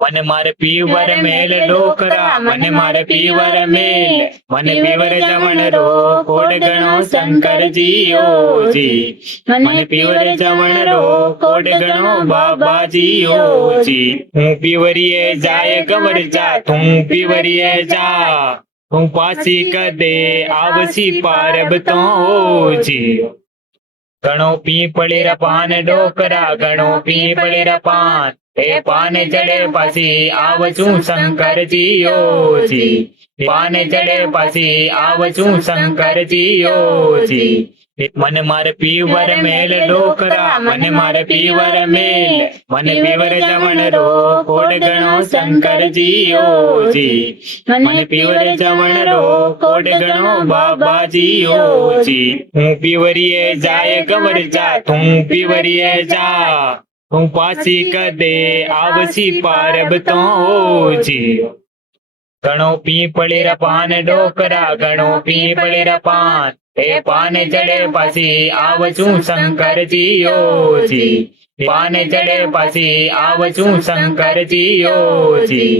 મને મારે પીવર મેલ ડોકરા, મને મારે પીવર મેલ, મને પીવર જમણ રો કોડ ગણો શંકરજીઓજી, મને પીવર જમણ રો કોડ ગણો બાબાજીઓજી. હું પીવરીએ જાય ગવર જા, તું પીવરીએ જા, હું પાછી કદે આવસી પારબ તો ઓજી. ગણો પીપળી રા પાન ડોકરા, ગણો પીપળી રા પાન, એ પાને ચડે પાછી આવશું શંકરજીઓજી, પાને ચડે પાછી આવશું શંકરજીઓજી. મને મારે પીવર મેલ ડોકરા, મને મારે પીવર મેલ, મને પીવર જમણ રો કોડ ગણો શંકરજીઓજી, મને પીવર જમણ રો કોડ ગણો બાબાજીઓજી. હું પીવરીએ જાય ગવર જા, તું પીવરીએ જા, હું પાછી કદે આવસી પારબ તો ઓજી. ગણો પીપળી રા પાન ડોકરા, ગણો પીપળી રા પાન, એ પાને ચડે પાછી આવશું શંકરજીઓજી, પાને ચડે પાછી આવશું શંકરજીઓજી.